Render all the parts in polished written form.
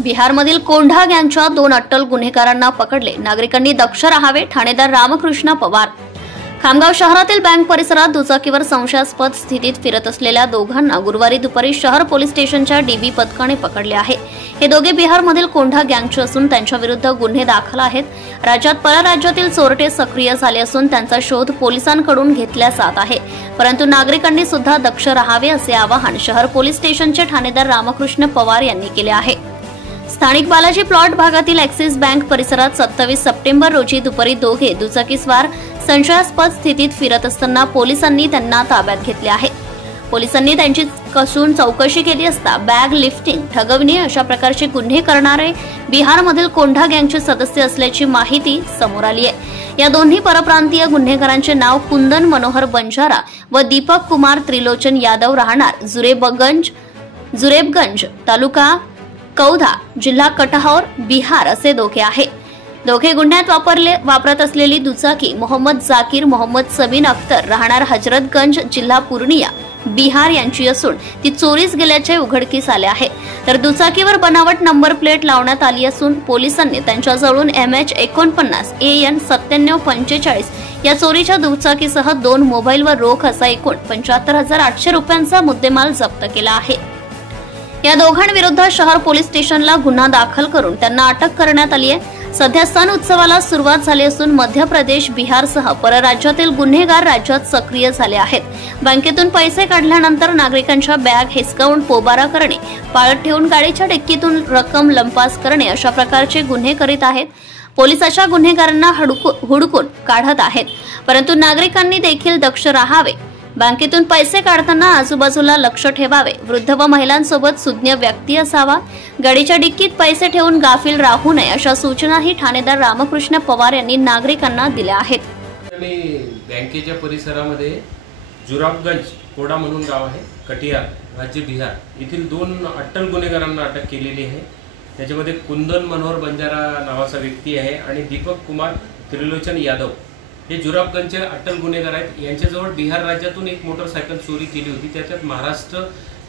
बिहारमधील कोंढा गँगच्या 2 अट्टल गुन्हेगारांना पकडले, नागरिकांनी दक्ष राहावे. ठाणेदार रामकृष्ण पवार. खामगाव शहरातील बँक परिसरात दुचाकीवर संशयास्पद स्थितीत फिरत असलेल्या दोघांना गुरुवारी दुपारी शहर पोलीस स्टेशनच्या डीबी पथकाने पकडले आहे. हे दोघे बिहारमधील कोंढा गँगचे असून त्यांच्या विरुद्ध गुन्हे दाखल आहेत. राज्यात परराज्यातील चोरटे सक्रिय झाले असून त्यांचा शोध पोलिसांकडून घेतला जात आहे. परंतु नागरिकांनी सुद्धा दक्ष राहावे असे आवाहन शहर पोलीस स्टेशनचे ठाणेदार रामकृष्ण पवार यांनी केले आहे. स्थानिक बालाजी प्लॉट भागातील ॲक्सिस बँक परिसरात 27 सप्टेंबर रोजी दुपारी दोघे दुचाकीस्वार संशयास्पद स्थितीत फिरत असताना पोलिसांनी त्यांना ताब्यात घेतले आहे. पोलिसांनी त्यांची कसून चौकशी केली असता बॅग लिफ्टिंग, ठगवणे अशा प्रकारचे गुन्हे करणारे बिहारमधील कोंढा गँगचे सदस्य असल्याची माहिती समोर आली आहे. या दोन्ही परप्रांतीय गुन्हेगारांचे नाव कुंदन मनोहर बंजारा व दीपक कुमार त्रिलोचन यादव, राहणार जुरेबगंज, तालुका कौधा, जिल्हा कटहौर, बिहार असे दोघे आहे. दोघे गुन्ह्यात वापरत असलेली दुचाकी मोहम्मद जाकीर मोहम्मद सबीन अख्तर, राहणार हजरतगंज, जिल्हा पूर्णिया, बिहार यांची असून ती चोरीस गेल्याचे उघडकीस आले आहे. तर दुचाकीवर बनावट नंबर प्लेट लावण्यात आली असून पोलिसांनी त्यांच्याजवळून MH49 AN 9745 या चोरीच्या दुचाकीसह 2 मोबाईल व रोख असा एकूण 75,800 रुपयांचा मुद्देमाल जप्त केला आहे. या दोघांविरुद्ध शहर पोलीस स्टेशनला गुन्हा दाखल करून त्यांना अटक करण्यात आली आहे. सध्या सण उत्सवाला सुरुवात झाली असून मध्य प्रदेश, बिहारसह परराज्यातील गुन्हेगार राज्यात सक्रिय झाले आहेत. बँकेतून पैसे काढल्यानंतर नागरिकांच्या बॅग हिसकावून पोबारा करणे, पाळत ठेवून गाडीच्या डिक्कीतून रक्कम लंपास करणे अशा प्रकारचे गुन्हे करीत आहेत. पोलीस अशा गुन्हेगारांना हुडकून काढत आहेत. परंतु नागरिकांनी देखील दक्ष राहावे. बँकेतून पैसे काढताना आजूबाजूला लक्ष ठेवावे. वृद्ध व महिलांसोबत सुज्ञ व्यक्ती असावा. गाडीच्या डिक्कीत पैसे ठेवून गाफील राहू नये अशा सूचनाही ठाणेदार रामकृष्ण पवार यांनी नागरिकांना दिल्या आहेत. बँकेच्या परिसरामध्ये जुराबगंज कोडा म्हणून गाव आहे, कटिहार, राज्य बिहार येथील 2 अट्टल गुन्हेगारांना अटक केलेली आहे. त्याच्यामध्ये कुंदन मनोहर बंजारा नावाचा व्यक्ती आहे आणि दीपक कुमार त्रिलोचन यादव हे जुराबगंजचे अट्टल गुन्हेगार आहेत. यांच्याजवळ बिहार राज्यातून एक मोटरसायकल चोरी केली होती. त्याच्यात महाराष्ट्र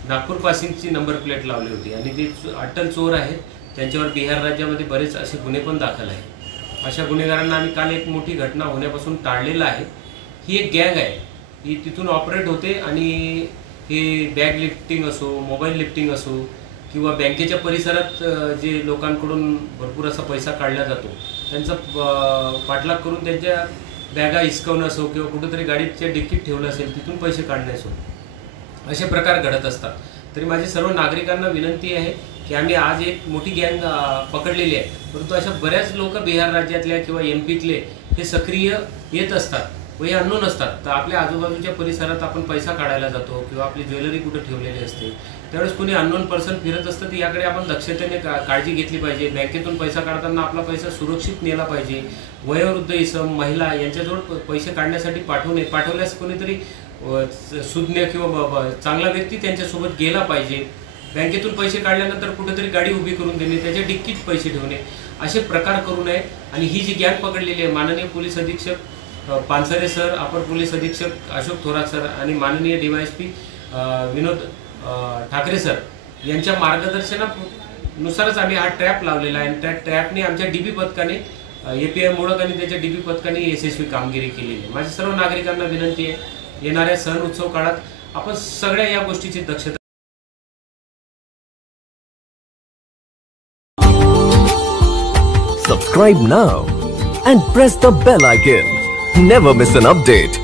नागपूर पासिंगची नंबर प्लेट लावली होती आणि ते अट्टल चोर आहेत. त्यांच्यावर बिहार राज्यामध्ये बरेच असे गुन्हे पण दाखल आहेत. अशा गुन्हेगारांना आम्ही काल एक मोठी घटना होण्यापासून टाळलेला आहे. ही एक गँग आहे, ही तिथून ऑपरेट होते आणि हे बॅग लिफ्टिंग असो, मोबाईल लिफ्टिंग असो किंवा बँकेच्या परिसरात जे लोकांकडून भरपूर असा पैसा काढला जातो त्यांचा पाठलाग करून त्यांच्या बॅगा हिसकवणं असो किंवा कुठेतरी गाडीच्या डिक्कीत ठेवलं असेल तिथून पैसे काढणे असो, असे प्रकार घडत असतात. तरी माझी सर्व नागरिकांना विनंती आहे की आम्ही आज एक मोठी गँग पकडलेली आहे, परंतु अशा बऱ्याच लोक बिहार राज्यातल्या किंवा MPतले हे सक्रिय येत असतात व हे अननोन असतात. तर आपल्या आजूबाजूच्या परिसरात आपण पैसा काढायला जातो किंवा आपली ज्वेलरी कुठे ठेवलेली असते, त्यावेळेस कोणी अननोन पर्सन फिरत असतं, तर याकडे आपण दक्षतेने काळजी घेतली पाहिजे. बँकेतून पैसा काढताना आपला पैसा सुरक्षित नेला पाहिजे. वयोवृद्ध इसम, महिला यांच्याजवळ पैसे काढण्यासाठी पाठवल्यास कोणीतरी सुज्ञ किंवा चांगला व्यक्ती त्यांच्यासोबत गेला पाहिजे. बँकेतून पैसे काढल्यानंतर कुठेतरी गाडी उभी करून देणे, त्याच्या डिक्कीत पैसे ठेवणे, असे प्रकार करू नये. आणि ही जी गँग पकडलेली आहे, माननीय पोलीस अधीक्षक पानसरे सर, अपर पोलीस अधीक्षक अशोक थोरात सर आणि माननीय DYSP विनोद ठाकरे सर यांच्या मार्गदर्शनानुसारच आम्ही हा ट्रॅप लावलेला आहे. त्या ट्रॅपने आमच्या DB पथकाने, API मोडक आणि त्याच्या DB पथकाने यशस्वी कामगिरी केलेली आहे. माझ्या सर्व नागरिकांना विनंती आहे, येणाऱ्या सण उत्सव काळात आपण सगळ्या या गोष्टीची दक्षता. Subscribe now and press the bell icon. Never miss an update.